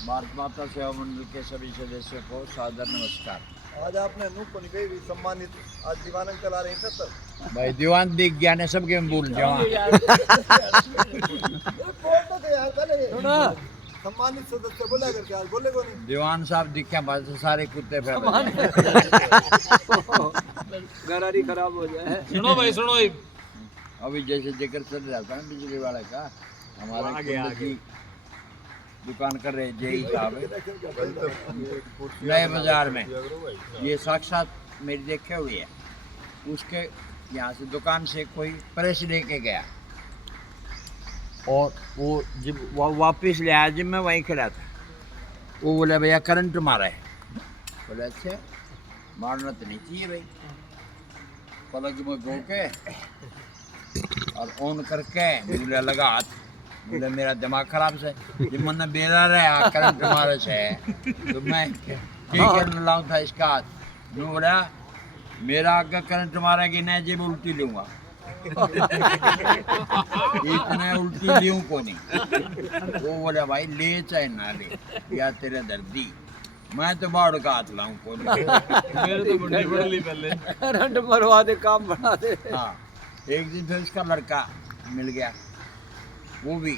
भारत माता सेवा मंडल के सभी सदस्यों को सादर नमस्कार। आज आपने नूह को निकली हुई सम्मानित आज दीवान अंकल आ रहे हैं 70 भाई दीवान दिख गया ने सबके में भूल जाओ। सम्मानित सदस्य बोला करके आज बोले को नहीं। दीवान साहब दिखे बाद से सारे कुत्ते फैल गरारी खराब हो जाए। सुनो भाई सुनो, अभी जैसे जिक्र चल रहा था बिजली वाले का, हमारे कुंडल की दुकान कर रहे जेई साहब नए बाजार में, ये साक्षात मेरी देखे हुई है। उसके यहाँ से दुकान से कोई प्रेस लेके गया और वो जब वापस ले आया, जब मैं वहीं खड़ा था, वो बोले भैया करंट मारा है। बोले अच्छा मारना तो नहीं चाहिए भाई। पलक में गो के और ऑन करके बोले लगा हाथ, बोले मेरा दिमाग खराब से जब मैंने बेरा रहा करंट मारे से तो मैं क्या लाऊं था इसका हाथ। मैं बोला मेरा आगे करंट मारेगी नहीं जब उल्टी लूंगा। इतने उल्टी लियूं को नहीं। वो बोले भाई ले चाहे ना ले या तेरे दर्दी, मैं तो बाढ़ का हाथ लाऊं को नहीं। मेरे तो मुंडी पड़ ली पहले। करंट मरवा दे, काम बढ़ा दे। हाँ, एक दिन फिर उसका लड़का मिल गया, वो भी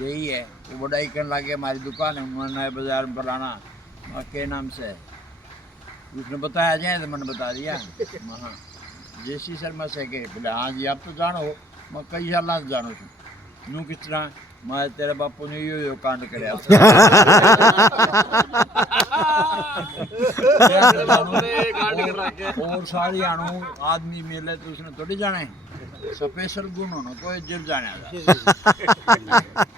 यही है। वो बढ़ाई करने लगे हमारी दुकान है नए बाजार में फलाना के नाम से। उसने बताया जाए तो मैंने बता दिया। हाँ जैसी शर्मा से के बोले हाँ जी आप तो जानो। मैं कई साल से जानो छू नू किस तरह मैं तेरे बापू ने यो कांड कर और सारी आणु आदमी मिले तो उसने थोड़ी जाने स्पेशल गुण होना कोई जब जाने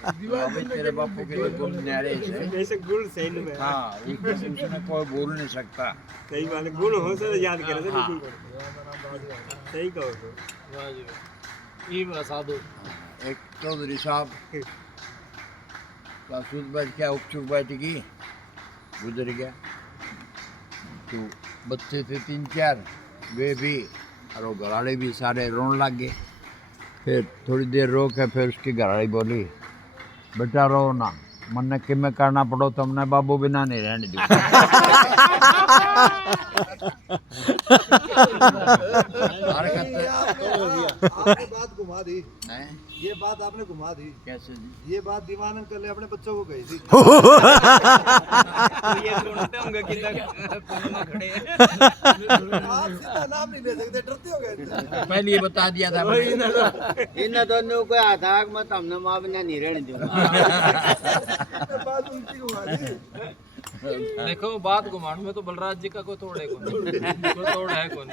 अभी तेरे बापू के लिए गुण न्यारे से जैसे गुण सही में। हाँ उसने कोई बोल नहीं सकता। सही बात है, गुण हो से याद करे से हाँ। बिल्कुल सही कहो तो। वाह जी वाह। ये बता दो। एक चौधरी साहब का सूद बैठ गया, उपचुक बैठ गई, गुजर गया। तो बच्चे थे 3-4, वे भी और वो घरवाले भी सारे रोने लग गए। फिर थोड़ी देर रो के फिर उसकी घरवाली बोली बेटा रो ना, मन कि में करना पड़ो तो हमने बाबू बिना नहीं रहने दी। आपने बात घुमा दी, हैं? ये बात आपने घुमा दी। कैसे जी? ये बात दीवान अंकल ने अपने बच्चों को कही थी। ये सुनते होंगे कि कोने में खड़े हैं। आप सीधा नाम नहीं ले सकते, डरते हो गए। पहले ये बता दिया था मैंने। इन दोनों को आता मैं तमने मां बिना नहीं रहने दूंगा। बात उल्टी घुमा दी। देखो बात घुमाने में तो बलराज जी का कोई तोड़ है कोई तोड़ है कौन।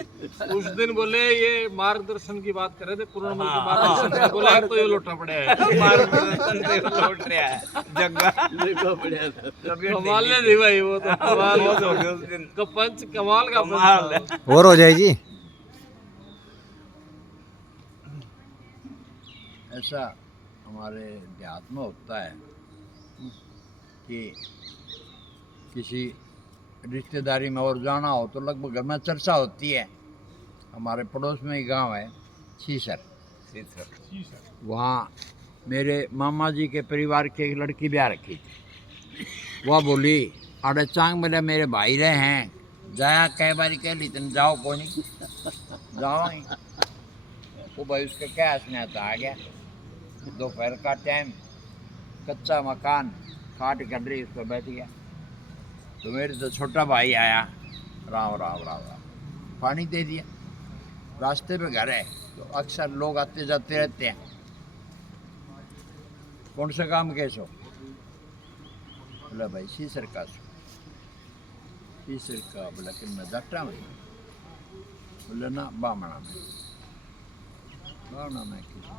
उस दिन बोले ये मार्गदर्शन की बात कर रहे थे, पूर्णमल के मार्गदर्शन की, बोले अब तो ये लोटा पड़े है। मार्गदर्शन से लौट रहा है जगह देखो बढ़िया था। कमाल ने दी भाई, वो तो कमाल हो गया उस दिन का पंच, कमाल का पंच। और हो जाए जी। ऐसा हमारे देहात में होता है कि किसी रिश्तेदारी में और जाना हो तो लगभग घर में चर्चा होती है। हमारे पड़ोस में ही गांव है सीसर, वहाँ मेरे मामा जी के परिवार की एक लड़की ब्याह रखी थी। वह बोली अरे चांग मेरे मेरे भाई रहे हैं, जाया कई बारी कह ली तुम जाओ को नहीं जाओ नहीं। वो भाई उसके क्या हंसने आ गया। दोपहर का टाइम, कच्चा मकान, खाट कर रही, उस पर बैठ गया। तो मेरे तो छोटा भाई आया, राम राम राम राम, पानी दे दिया। रास्ते पे घर है तो अक्सर लोग आते जाते रहते हैं। कौन सा काम कैसो? बोला भाई सीसर का सो। सीसर का बोला कि मैं डॉक्टर में। बोला ना बामणा में। बामणा में किसी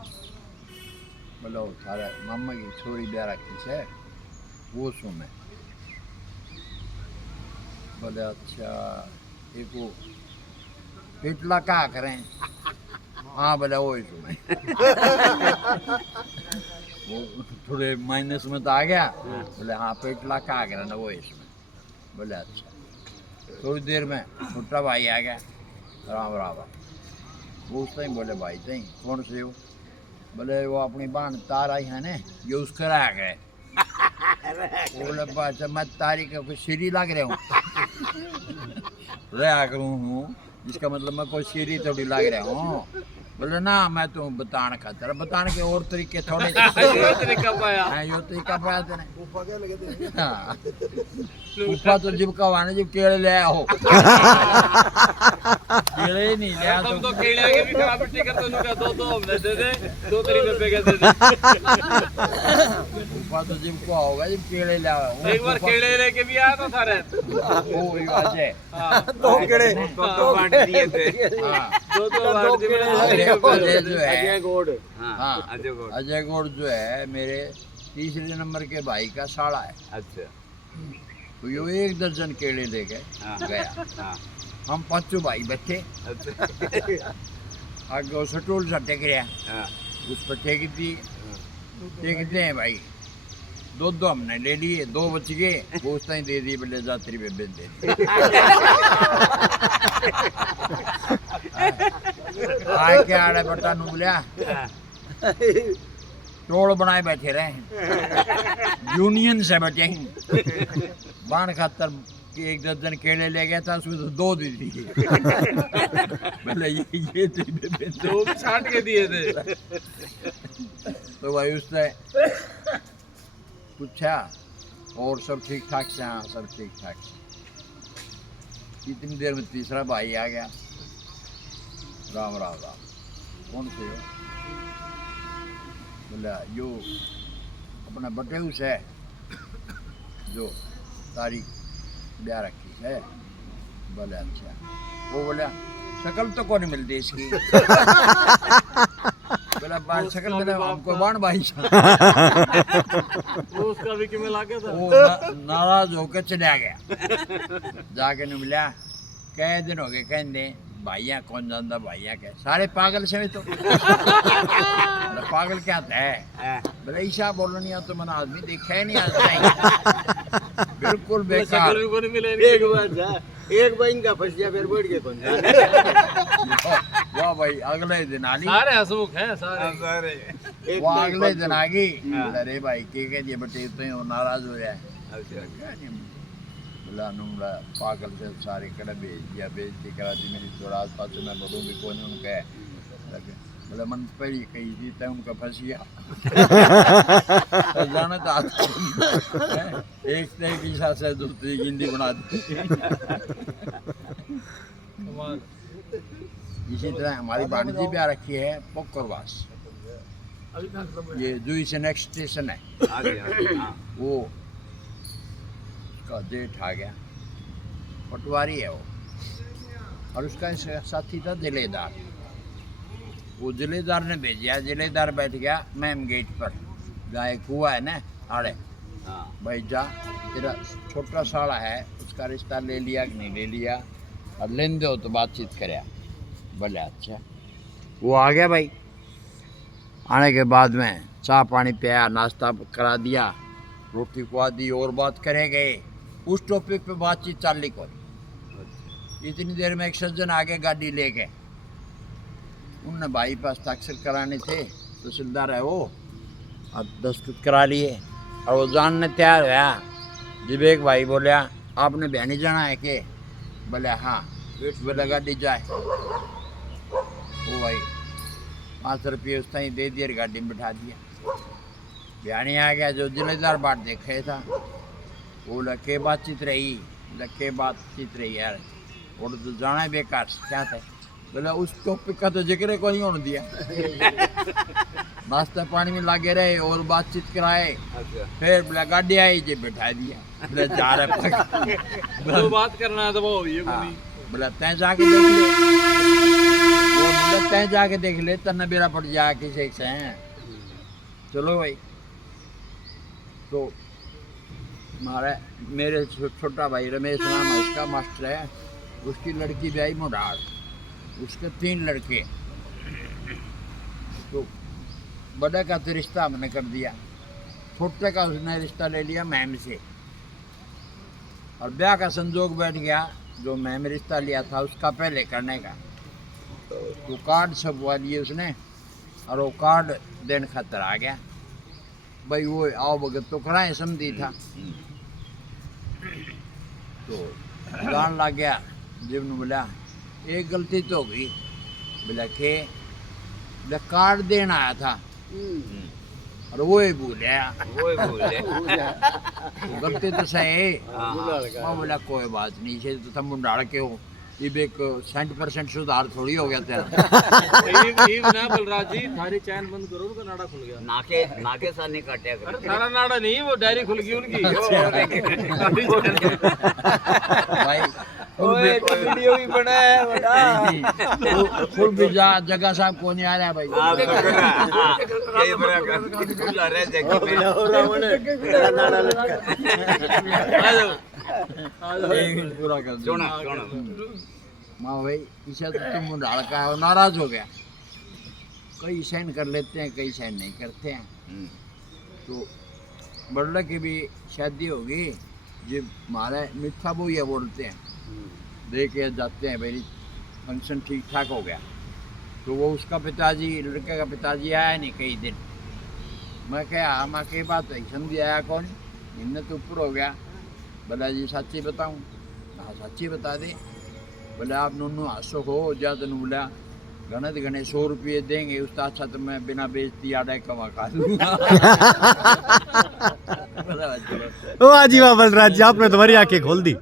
बोला वो सारा मामा की छोरी ब्याह रखी है वो सो मैं। बोले अच्छा एक वो पेटला क्या करें? हाँ बोले वो ही सो मैं। वो थोड़े माइनस में तो आ गया। बोले हाँ पेटला क्या करें ना वो ही सो मैं। बोले अच्छा। थोड़ी देर में छोटा भाई आ गया, राम राम। वो उस टाइम बोले भाई तई कौन से हो? बोले वो अपनी बहन तार आई है ने, ये उसका आ गए। बोले अच्छा मैं तारीख का कोई सीरी लग रहा हूँ रहा करूँ हूँ इसका मतलब मैं कोई सीरी थोड़ी लग रहा हूँ। बोले ना मैं तो बताने खातर बताने के और तरीके थोड़े ये तरीका पाया हाँ यो तरीका पाया तेने ऊपर क्या लगे थे हाँ ऊपर तो जिब का वाने जिब केले ले आओ केले ही नहीं ले तुम तो केले के भी खराब मिट्टी कर दोनों का दो हमने दे दे 2 तरीके पे दे दे ऊपर तो जिब को होगा जिब केले ले आओ एक बार केले लेके भी आया था सारे वो ही बात है हाँ दो केड़े तो बांट दिए थे हाँ दो बार जी अजय जो है अजय गौड़ हाँ हाँ अजय गौड़ अजय गौड़ जो है मेरे तीसरे नंबर के भाई का साला है। अच्छा तो यो 1 दर्जन केले ले गए हाँ गया हाँ हम 5 भाई बैठे अच्छा आगे वो सटोल सा टेक रहा हाँ उस पर टेकती टेकते हैं भाई 2 हमने ले लिए 2 बच गए वो उस टाइम दे दिए बोले जात्री पे बेच दे आए के आड़े बट्टा नु बोलिया टोल बनाए बैठे रहे यूनियन से बैठे बाण खातर 1 दर्जन केले ले गया था उसमें तो 2 दी थी बोले ये तो दो भी छाट के दिए थे तो भाई उसने पूछा और सब ठीक ठाक से हाँ सब ठीक ठाक से इतनी देर में तीसरा भाई आ गया राम राम राम कौन से हो बोला यो अपना बटेउस है जो तारीख ब्याह रखी है। बोले अच्छा वो बोला शकल तो कौन मिलती इसकी बोला बाण शकल मिले हमको बाण भाई वो उसका भी किमें लाके था वो नाराज होकर चला गया जाके ने मिला कई दिन हो गए कहने भाइया कौन जानता भाइया क्या सारे पागल से तो पागल क्या है बोले ईशा बोलो नहीं तो मैंने आदमी देखा ही नहीं आता बिल्कुल बेकार शकल भी कोई मिले एक बार जा एक बार इनका फंस गया फिर बैठ गए कौन वाह भाई अगले दिन आली सारे हंसमुख हैं सारे सारे वो अगले दिन आ गई अरे भाई के कह दिए बेटे तो नाराज हो रहा है अच्छा बोला नुमड़ा पागल से सारे कड़े भेज दिया बेइज्जती करा दी मेरी थोड़ा आस पास में बड़ों भी कौन उनका बोला मन पड़ी कही थी तय उनका फंस गया जाना तो आता एक से एक ईशा से दूसरी गिंदी बना दी कमाल इसी तरह हमारी भाणजी भी आ रखी है पोकरवास ये जुई से नेक्स्ट स्टेशन है आगे हाँ वो उसका जेठ आ गया पटवारी है वो और उसका साथी था जिलेदार वो जिलेदार ने भेजा जिलेदार बैठ गया मैम गेट पर जहाँ एक कुआ है ना आड़े हाँ भाई जा तेरा छोटा साला है उसका रिश्ता ले लिया कि नहीं ले लिया और लेन दो तो बातचीत करे बोले अच्छा वो आ गया भाई आने के बाद में चाय पानी पिया नाश्ता करा दिया रोटी खुआ दी और बात करे गए उस टॉपिक पे बातचीत चाली को इतनी देर में एक सज्जन आगे गाड़ी ले गए उनने भाई पास हस्ताक्षर कराने थे तहसीलदार है वो और दस्तखत करा लिए और वो जानने तैयार हुआ जब एक भाई बोलिया आपने बहनी जाना है कि बोले हाँ बोले गाड़ी जाए वो भाई 5 रुपये उस टाइम दे दिए गाड़ी में बिठा दिया बयानी आ गया जो जिलेदार बात देखे था वो लके बातचीत रही लके बातचीत रही यार वो तो जाना है बेकार क्या था बोला उस टॉपिक का तो जिक्र को नहीं होने दिया नाश्ता पानी में लगे रहे और बातचीत कराए अच्छा फिर बोला गाड़ी आई जे बिठा दिया बोला जा रहे जो बात करना है तो वो ये हाँ, बोली बोला तय जाके देख ले वो बोला तय जाके देख ले तन्ना बेरा पड़ जा किसी से हैं चलो भाई तो हमारा मेरे छोटा भाई रमेश नाम है उसका मास्टर है उसकी लड़की भी आई मुराद उसके 3 लड़के तो बड़े का तो रिश्ता हमने कर दिया छोटे का उसने रिश्ता ले लिया मैम से और ब्याह का संजोग बैठ गया जो मैम रिश्ता लिया था उसका पहले करने का तो कार्ड छपवा लिए उसने और वो कार्ड देने खातर आ गया भाई वो आओ भगत तो खड़ा है समझी था तो गान लग गया जब ने बोला एक गलती तो हो गई बोला के बोला कार्ड देना आया था और वो ही भूलिया वो ही भूल गए। वो गलती तो सही है हाँ, मैं बोला कोई बात नहीं इसे तो तुम मुंडाड़ के हो ये भी एक 60% सुधार थोड़ी हो गया तेरा ये ना बलराज जी थारी चैन बंद करो उनका नाड़ा खुल गया नाके साथ नहीं काटे अरे थारा नाड़ा नहीं वो डायरी खुल गई उनकी भाई ओए वीडियो भी बना है बड़ा फुल भी जा जगह साहब को नहीं आ रहा भाई आप ये बड़ा खुल रहा है जगह में पूरा कर दो सोना सोना माँ भाई इसे तो तुम मुंडाड़ का है और नाराज हो गया कई साइन कर लेते हैं कई साइन नहीं करते हैं तो बड़ला की भी शादी होगी जब हमारे मिठा बोया बोलते हैं दे के जाते हैं भाई फंक्शन ठीक ठाक हो गया तो वो उसका पिताजी लड़के का पिताजी आया नहीं कई दिन मैं क्या माँ की बात है समझी आया कौन इनने तो ऊपर हो गया बोला जी सच्ची बताऊँ हाँ सच्ची बता दे बोले आप नूनू हंसो हो ज्यादा नू बोला गणित गणे 100 रुपये देंगे उसका अच्छा तो मैं बिना बेचती आड़ा कमा खा लूँगा वाह जी वाह बलराज जी आपने तुम्हारी आंखें खोल दी।